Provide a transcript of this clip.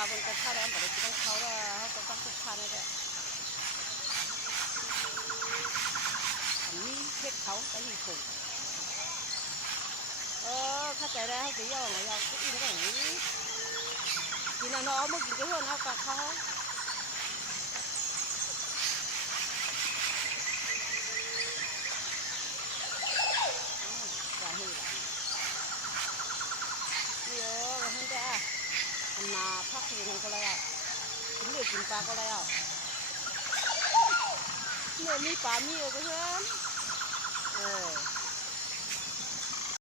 กาบนกระทะแล้วแบบนี้ต้องเขาแล้วเขาต้องทุกพันเลยอันนี้เฮ็ดเขาไปหิ้งถุงเข้าใจแล้วเขาจะย่อไงย่อก็อินก็อย่างนี้กินเอาเมื่อกินก็เพื่อนเอากับเขาอย่าให้หลังเยอะมันได้อันนาพักอยู่มันก็แล้วกินเลือดกินปลาก็แล้วเนื้อมีปลามีก็เพื่อน